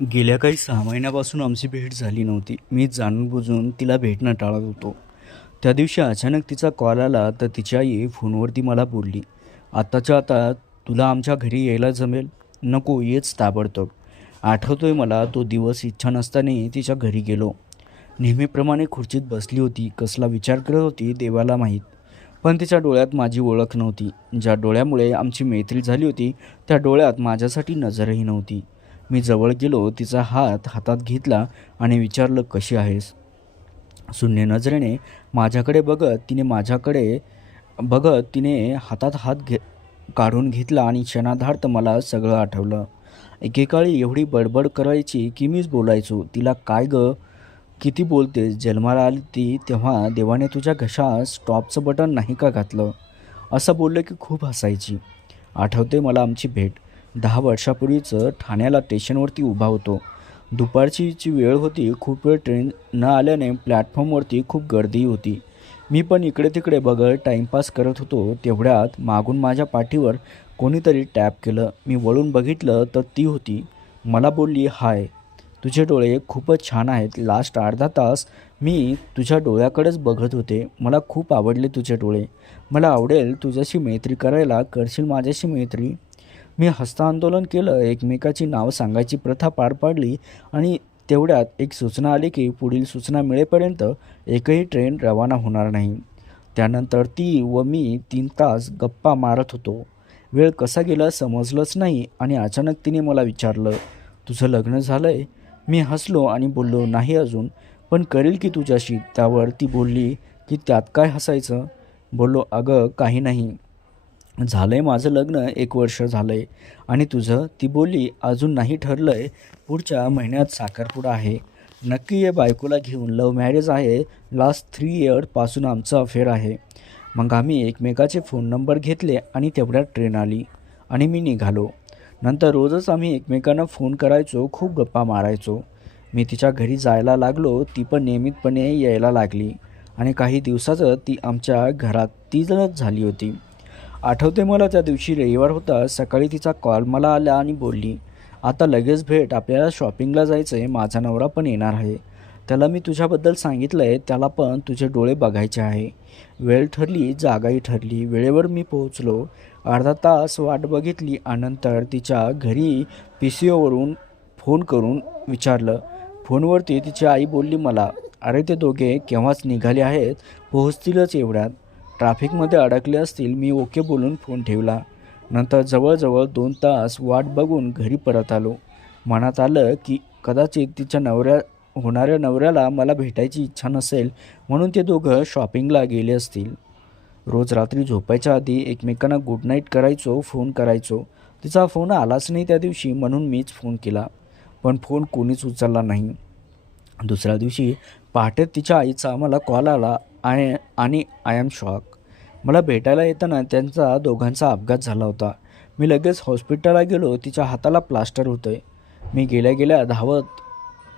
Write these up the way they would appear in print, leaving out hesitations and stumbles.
गेल्या काही 6 महिन्यापासून आमची भेट झाली नव्हती. मी जाणून-बुजून तिला भेटणं टाळत होतो. त्या दिवशी अचानक तिचा कॉल आला तर तिची आई फोनवरती मला बोलली, "आत्ताच्या आता तुला आमच्या घरी यायला जमेल? नको येच ताबडतोब." आठवतोय मला तो दिवस. इच्छा नसतानाही तिच्या घरी गेलो. नेहमीप्रमाणे खुर्चीत बसली होती. कसला विचार करत होती देवाला माहीत. पण तिच्या डोळ्यात माझी ओळख नव्हती. ज्या डोळ्यामुळे आमची मैत्री झाली होती त्या डोळ्यात माझ्यासाठी नजरही नव्हती. मी जवळ गेलो, तिचा हात हातात घेतला आणि विचारलं, "कशी आहेस?" शून्य नजरेने माझ्याकडे बघत तिने हातात काढून घेतला आणि क्षणार्धात मला सगळं आठवलं. एकेकाळी एवढी बडबड करायची की मीच बोलायचो. तिला, "काय गं, किती बोलतेस? जन्माला आली ती तेव्हा देवाने तुझ्या घशात स्टॉपचं बटन नाही का घातलं?" असं बोललं की खूप हसायची. आठवते मला आमची भेट. 10 वर्षापूर्वीचं. ठाण्याला स्टेशनवरती उभा होतो. दुपारची वेळ होती. खूप वेळ ट्रेन न आल्याने प्लॅटफॉर्मवरती खूप गर्दी होती. मी पण इकडे-तिकडे बघत टाईमपास करत होतो. तेवढ्यात मागून माझ्या पाठीवर कोणीतरी टॅप केलं. मी वळून बघितलं तर ती होती. मला बोलली, "हाय, तुझे डोळे खूपच छान आहेत. लास्ट अर्धा तास मी तुझ्या डोळ्याकडेच बघत होते. मला खूप आवडले तुझे डोळे. मला आवडेल तुझ्याशी मैत्री करायला. करशील माझ्याशी मैत्री?" मी हस्तांदोलन केलं. एकमेकाची नावं सांगायची प्रथा पार पाडली आणि तेवढ्यात एक सूचना आली की पुढील सूचना मिळेपर्यंत एकही ट्रेन रवाना होणार नाही. त्यानंतर ती व मी 3 तास गप्पा मारत होतो. वेळ कसा गेला समजलंच नाही आणि अचानक तिने मला विचारलं, "तुझं लग्न झालंय?" मी हसलो आणि बोललो, "नाही अजून, पण करेल की तुझ्याशी." त्यावर ती बोलली की "त्यात काय हसायचं?" बोललो, "अगं काही नाही. झालंय माझं लग्न, 1 वर्ष झालंय." "आणि तुझं?" ती बोलली, "अजून नाही ठरलंय. पुढच्या महिन्यात साखरपुडा आहे. नक्की ये बायकोला घेऊन. लव्ह मॅरेज आहे. लास्ट 3 इयर्सपासून आमचं अफेअर आहे." मग आम्ही एकमेकाचे फोन नंबर घेतले आणि तेवढ्यात ट्रेन आली आणि मी निघालो. नंतर रोजच आम्ही एकमेकांना फोन करायचो, खूप गप्पा मारायचो. मी तिच्या घरी जायला लागलो, ती पण नियमितपणे यायला लागली आणि काही दिवसातच ती आमच्या घरात तीजणच झाली होती. आठवते मला त्या दिवशी रविवार होता. सकाळी तिचा कॉल मला आला आणि बोलली, "आता लगेच भेट. आपल्याला शॉपिंगला जायचं आहे. माझा नवरा पण येणार आहे. त्याला मी तुझ्याबद्दल सांगितलं आहे. त्याला पण तुझे डोळे बघायचे आहे." वेळ ठरली, जागाही ठरली. वेळेवर मी पोहोचलो. अर्धा तास वाट बघितली आणि नंतर तिच्या घरी PCOवरून फोन करून विचारलं. फोनवरती तिची आई बोलली मला, "अरे ते दोघे केव्हाच निघाले आहेत. पोहोचतीलच एवढ्यात. ट्रॅफिकमध्ये अडकले असतील." मी ओके बोलून फोन ठेवला. नंतर जवळजवळ 2 तास वाट बघून घरी परत आलो. मनात आलं की कदाचित तिच्या होणाऱ्या नवऱ्याला मला भेटायची इच्छा नसेल म्हणून ते दोघं शॉपिंगला गेले असतील. रोज रात्री झोपायच्या आधी एकमेकांना गुड नाईट करायचो, फोन करायचो. तिचा फोन आलाच नाही त्या दिवशी म्हणून मीच फोन केला. पण फोन कोणीच उचलला नाही. दुसऱ्या दिवशी पहाटे तिच्या आईचा मला कॉल आला आणि आय एम शॉक. मला भेटायला येताना त्यांचा दोघांचा अपघात झाला होता. मी लगेच हॉस्पिटलला गेलो. तिच्या हाताला प्लास्टर होतंय.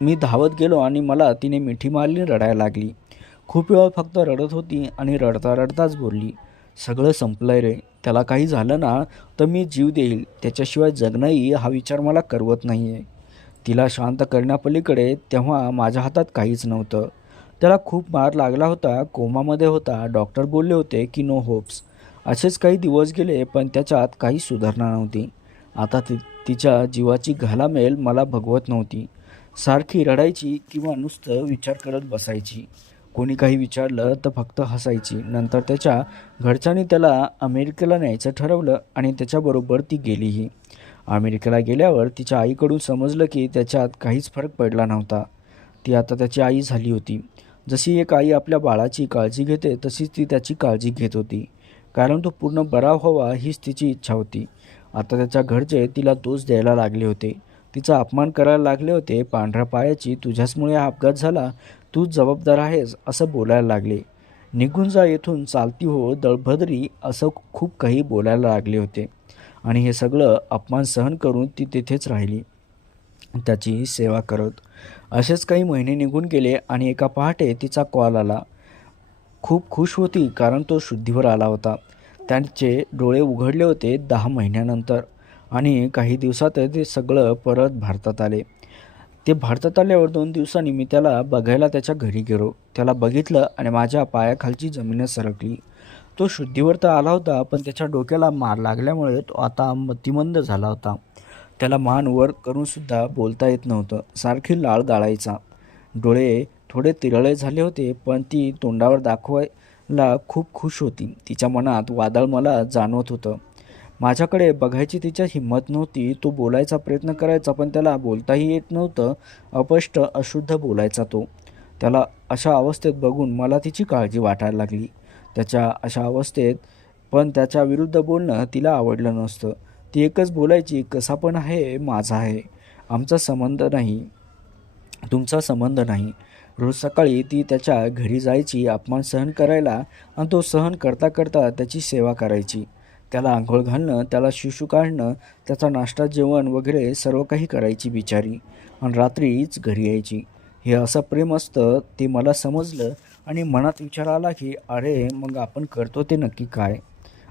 मी धावत गेलो आणि मला तिने मिठी मारली, रडायला लागली. खूप वेळ फक्त रडत होती आणि रडता रडताच बोलली, "सगळं संपलंय रे. त्याला काही झालं ना तर मी जीव देईल. त्याच्याशिवाय जगणंही हा विचार मला करवत नाही आहे." तिला शांत करण्यापलीकडे तेव्हा माझ्या हातात काहीच नव्हतं. त्याला खूप मार लागला होता. कोमामध्ये होता. डॉक्टर बोलले होते की नो होप्स. असेच काही दिवस गेले पण त्याच्यात काही सुधारणा नव्हती. आता तिच्या जीवाची घालामेल मला भगवत नव्हती. सारखी रडायची किंवा नुसतं विचार करत बसायची. कोणी काही विचारलं तर फक्त हसायची. नंतर त्याच्या घरच्यांनी त्याला अमेरिकेला न्यायचं ठरवलं आणि त्याच्याबरोबर ती गेलीही. अमेरिकेला गेल्यावर तिच्या आईकडून समजलं की त्याच्यात काहीच फरक पडला नव्हता. ती आता त्याची आई झाली होती. जशी एक आई आपल्या बाळाची काळजी घेते तशीच ती त्याची काळजी घेत होती. कारण तो पूर्ण बरा व्हावा हीच तिची इच्छा होती. आता त्याच्या घरचे तिला दोष द्यायला लागले होते. तिचा अपमान करायला लागले होते. "पांढऱ्या पायाची, तुझ्याचमुळे हा अपघात झाला. तूच जबाबदार आहेस," असं बोलायला लागले. "निघून जा येथून, चालती हो दळभद्री," असं खूप काही बोलायला लागले होते. आणि हे सगळं अपमान सहन करून ती तिथेच राहिली, त्याची सेवा करत. असेच काही महिने निघून गेले आणि एका पहाटे तिचा कॉल आला. खूप खुश होती कारण तो शुद्धीवर आला होता. त्यांचे डोळे उघडले होते 10 महिन्यानंतर. आणि काही दिवसात ते सगळं परत भारतात आले. ते भारतात आल्यावर 2 दिवसांनी मी त्याला बघायला त्याच्या घरी गेलो. त्याला बघितलं आणि माझ्या पायाखालची जमीनच सरकली. तो शुद्धीवर तर आला होता, पण त्याच्या डोक्याला मार लागल्यामुळे तो आता मतिमंद झाला होता. त्याला मान वर करूनसुद्धा बोलता येत नव्हतं. सारखी लाळ गाळायचा. डोळे थोडे तिरळे झाले होते, पण ती तोंडावर दाखवायला खूप खुश होती. तिच्या मनात वादळ मला जाणवत होतं. माझ्याकडे बघायची तिच्या हिंमत नव्हती. तो बोलायचा प्रयत्न करायचा, पण त्याला बोलताही येत नव्हतं. अस्पष्ट, अशुद्ध बोलायचा तो. त्याला अशा अवस्थेत बघून मला तिची काळजी वाटायला लागली. त्याच्या अशा अवस्थेत पण त्याच्या विरुद्ध बोलणं तिला आवडलं नसतं. ती एकच बोलायची, "कसा पण आहे, माझा आहे. आमचा संबंध नाही, तुमचा संबंध नाही." रोज सकाळी ती त्याच्या घरी जायची अपमान सहन करायला आणि तो सहन करता करता त्याची सेवा करायची. त्याला अंघोळ घालणं, त्याला शिशू काढणं, त्याचा नाश्ता, जेवण वगैरे सर्व काही करायची बिचारी आणि रात्रीच घरी यायची. हे असं प्रेम असतं ते मला समजलं आणि मनात विचार आला की अरे मग आपण करतो ते नक्की काय?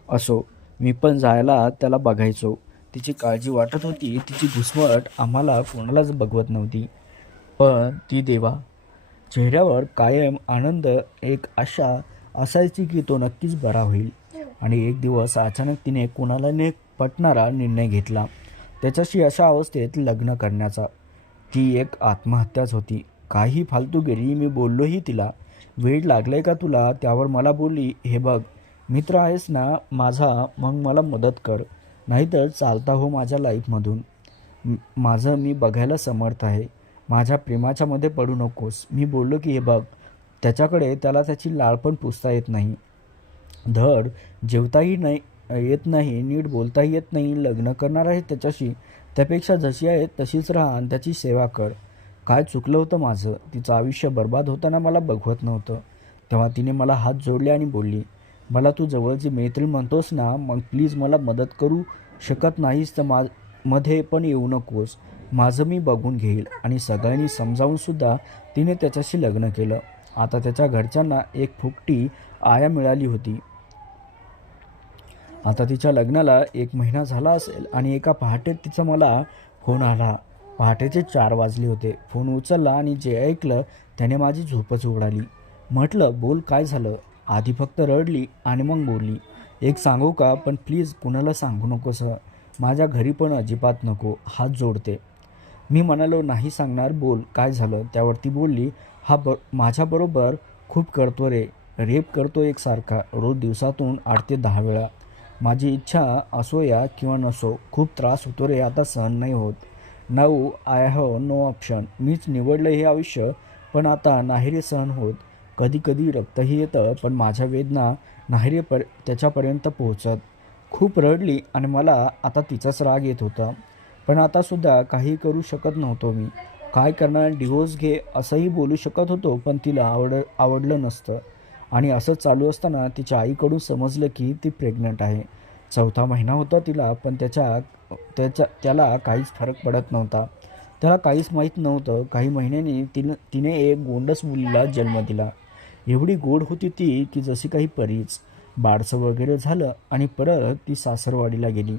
असो, मी पण जायला त्याला बघायचो. तिची काळजी वाटत होती. तिची घुसमट आम्हाला कोणालाच बघवत नव्हती. पण ती देवा, चेहऱ्यावर कायम आनंद, एक आशा असायची की तो नक्कीच बरा होईल. आणि एक दिवस अचानक तिने कोणाला पटणारा निर्णय घेतला, त्याच्याशी अशा अवस्थेत लग्न करण्याचा. ती एक आत्महत्याच होती. काही फालतूगिरी मी बोललोही तिला. "वेड लागलंय का तुला?" त्यावर मला बोलली, "हे बघ, मित्र आहेस ना माझा, मग मला मदत कर. नाहीतर चालता हो माझ्या लाईफमधून. माझं मी बघायला समर्थ आहे. माझ्या प्रेमाच्या मध्ये पडू नकोस." मी बोललो की हे बघ, त्याच्याकडे त्याला त्याची लाळ पण पुसता येत नाही. धड जेवताही नाही येत नाही, नीट बोलताही येत नाही. लग्न करणार आहे त्याच्याशी. त्यापेक्षा जशी आहे तशीच राहा आणि त्याची सेवा कर. काय चुकलं होतं माझं? तिचं आयुष्य बर्बाद होताना मला बघवत नव्हतं. तेव्हा तिने मला हात जोडले आणि बोलली, "मला तू जवळची मैत्रीण म्हणतोस ना, मग प्लीज मला मदत करू शकत नाहीस तर मध्ये पण येऊ नकोस. माझं मी बघून घेईल." आणि सगळ्यांनी समजावूनसुद्धा तिने त्याच्याशी लग्न केलं. आता त्याच्या घरच्यांना एक फुकटी आया मिळाली होती. आता तिच्या लग्नाला 1 महिना झाला असेल आणि एका पहाटे तिचा मला फोन आला. पहाटेचे 4 वाजले होते. फोन उचलला आणि जे ऐकलं त्याने माझी झोपच उडाली. म्हटलं, "बोल, काय झालं?" आधी फक्त रडली आणि मग बोलली, "एक सांगू का? पण प्लीज कुणाला सांगू नकोस हं. माझ्या घरी पण अजिबात नको. हात जोडते." मी म्हणालो, "नाही सांगणार, बोल, काय झालं?" त्यावर ती बोलली, माझ्याबरोबर खूप करतो रे. रेप करतो एकसारखा. रोज दिवसातून 8 ते 10 वेळा. माझी इच्छा असो या किंवा नसो, खूप त्रास होतो रे. आता सहन नाही होत. Now I have no option. मीच निवडलं हे आयुष्य, पण आता नाही रे सहन होत. कधी कधी रक्तही येतं, पण माझ्या वेदना नाही रे त्याच्यापर्यंत पोहोचत." खूप रडली आणि मला आता तिचाच राग येत होता. पण आतासुद्धा काही करू शकत नव्हतो मी. काय करणार? डिव्होर्स घे असंही बोलू शकत होतो, पण तिला आवडलं नसतं. आणि असंच चालू असताना तिच्या आईकडून समजलं की ती प्रेग्नंट आहे. 4था महिना होता तिला, पण त्याला काहीच फरक पडत नव्हता. त्याला काहीच माहीत नव्हतं. काही महिन्यांनी तिने एक गोंडस मुलीला जन्म दिला. एवढी गोड होती ती की जशी काही परीच. बाळसं वगैरे झालं आणि परत ती सासरवाडीला गेली.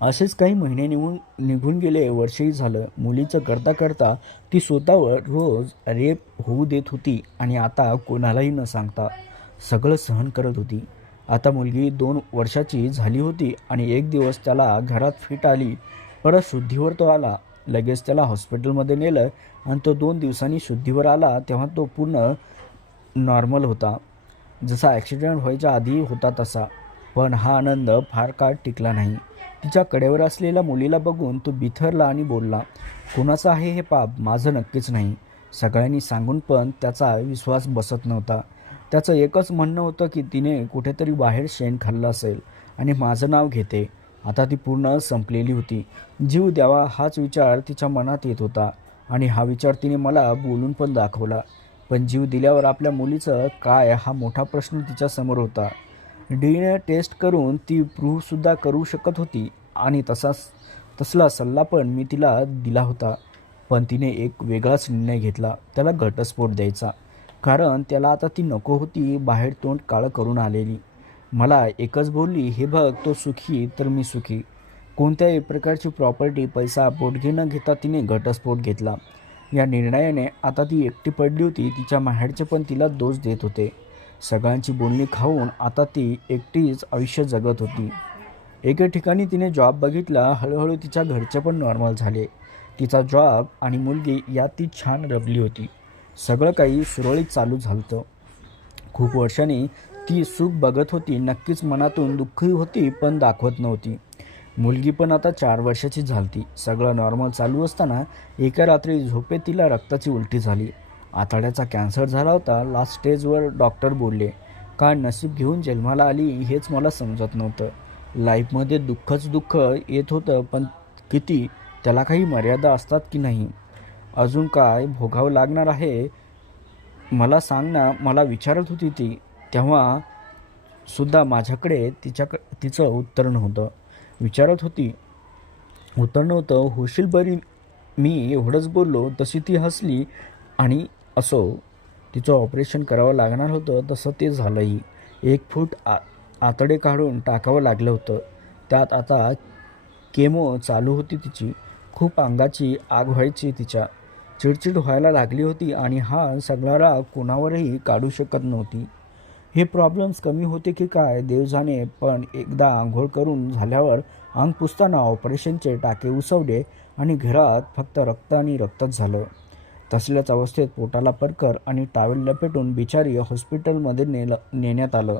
असेच काही महिने निघून गेले. वर्षही झालं. मुलीचं करता करता ती स्वतःवर रोज रेप होऊ देत होती आणि आता कोणालाही न सांगता सगळं सहन करत होती. आता मुलगी 2 वर्षाची झाली होती आणि एक दिवस त्याला घरात फिट आली. परत शुद्धीवर तो आला. लगेच त्याला हॉस्पिटलमध्ये नेलं आणि तो 2 दिवसांनी शुद्धीवर आला तेव्हा तो पूर्ण नॉर्मल होता. जसा ॲक्सिडेंट व्हायच्या आधी होता तसा. पण हा आनंद फार काळ टिकला नाही. तिच्या कडेवर असलेल्या मुलीला बघून तो बिथरला आणि बोलला, "कोणाचं आहे हे पाप? माझं नक्कीच नाही." सगळ्यांनी सांगून पण त्याचा विश्वास बसत नव्हता. त्याचं एकच म्हणणं होतं की तिने कुठेतरी बाहेर शेण खाल्लं असेल आणि माझं नाव घेते. आता ती पूर्ण संपलेली होती. जीव द्यावा हाच विचार तिच्या मनात येत होता आणि हा विचार तिने मला बोलून पण दाखवला. पण जीव दिल्यावर आपल्या मुलीचं काय हा मोठा प्रश्न तिच्यासमोर होता. DNA टेस्ट करून ती प्रूव्हसुद्धा करू शकत होती आणि तसला सल्ला पण मी तिला दिला होता. पण तिने एक वेगळाच निर्णय घेतला. त्याला घटस्फोट द्यायचा. कारण त्याला आता ती नको होती. बाहेर तोंड काळं करून आलेली. मला एकच बोलली, "हे बघ, तो सुखी तर मी सुखी." कोणत्याही प्रकारची प्रॉपर्टी, पैसा, पोटगी न घेता तिने घटस्फोट घेतला. या निर्णयाने आता ती एकटी पडली होती. तिच्या माहेरचे पण तिला दोष देत होते. सगळ्यांची बोलणी खाऊन आता ती एकटीच आयुष्य जगत होती. एके ठिकाणी तिने जॉब बघितला. हळूहळू तिच्या घरचे पण नॉर्मल झाले. तिचा जॉब आणि मुलगी यात ती छान रमली होती. सगळं काही सुरळीत चालू झालं. खूप वर्षांनी ती सुख बघत होती. नक्कीच मनातून दुःखी होती पण दाखवत नव्हती. मुलगी पण आता 4 वर्षाची झालती. सगळं नॉर्मल चालू असताना एका रात्री झोपेत तिला रक्ताची उलटी झाली. आतड्याचा कॅन्सर झाला होता. लास्ट स्टेजवर डॉक्टर बोलले. काय नशीब घेऊन जन्माला आली हेच मला समजत नव्हतं. लाईफमध्ये दुःखच दुःख येत होतं, पण किती, त्याला काही मर्यादा असतात की नाही? अजून काय भोगावं लागणार आहे मला सांग ना, मला विचारत होती ती. तेव्हा सुद्धा माझ्याकडे तिचं उत्तर नव्हतं. विचारत होती, उत्तर नव्हतं. होशील बरी, मी एवढंच बोललो. तशी ती हसली. आणि असो, तिचं ऑपरेशन करावं लागणार होतं. तसं ते झालंही. 1 फूट आतडे काढून टाकावं लागलं होतं. त्यात आता केमो चालू होती तिची. खूप अंगाची आग व्हायची तिच्या. चिडचिड व्हायला लागली होती आणि हा सगळा राग कोणावरही काढू शकत नव्हती. हे प्रॉब्लेम्स कमी होते की काय देव जाणे. पण एकदा आंघोळ करून झाल्यावर अंग पुसताना ऑपरेशनचे टाके उसवले आणि घरात फक्त रक्त आणि रक्तच झालं. तसल्याच अवस्थेत पोटाला परकर आणि टावेल लपेटून बिचारी हॉस्पिटलमध्ये नेण्यात आलं.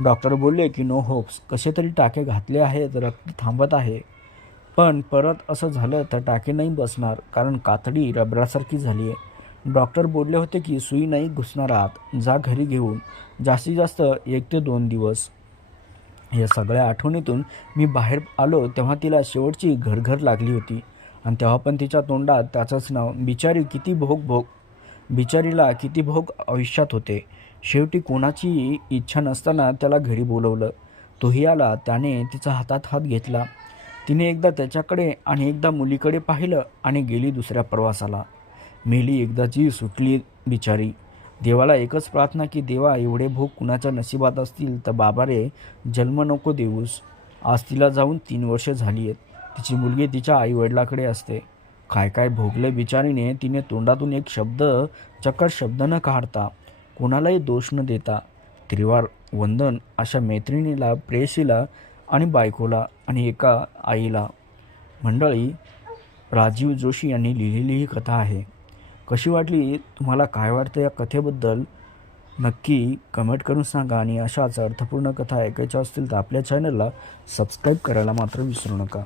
डॉक्टर बोलले की नो होप्स. कसे तरी टाके घातले आहेत, रक्त थांबत आहे. पण परत असं झालं तर टाके नाही बसणार, कारण कातडी रबरासारखी झाली आहे. डॉक्टर बोलले होते की सुई नाही घुसणार आत, जा घरी घेऊन. जास्तीत जास्त 1 ते 2 दिवस. या सगळ्या आठवणीतून मी बाहेर आलो तेव्हा तिला शेवटची घरघर लागली होती. आणि तेव्हा पण तिच्या तोंडात त्याचंच नाव. बिचारीला किती भोग आयुष्यात होते. शेवटी कोणाची इच्छा नसताना त्याला घरी बोलवलं. तोही आला. त्याने तिचा हातात हात घेतला. तिने एकदा त्याच्याकडे आणि एकदा मुलीकडे पाहिलं आणि गेली दुसऱ्या प्रवासाला. मेली एकदाची, सुटली बिचारी. देवाला एकच प्रार्थना की देवा, एवढे भोग कुणाच्या नशिबात असतील तर बाबा रे, जन्म नको देऊस. आज तिला जाऊन 3 वर्ष झाली आहेत. तिची मुलगी तिच्या आईवडिलाकडे असते. काय काय भोगले बिचारीने. तिने तोंडातून एक चक्कर शब्द न काढता, कोणालाही दोष न देता, त्रिवार वंदन अशा मैत्रिणीला, प्रेयसीला आणि बायकोला आणि एका आईला. मंडळी, राजीव जोशी यांनी लिहिलेली ही कथा आहे. कशी वाटली, तुम्हाला काय वाटतं या कथेबद्दल, नक्की कमेंट करून सांगा. आणि अशाच अर्थपूर्ण कथा ऐकायच्या असतील तर आपल्या चॅनलला सबस्क्राईब करायला मात्र विसरू नका.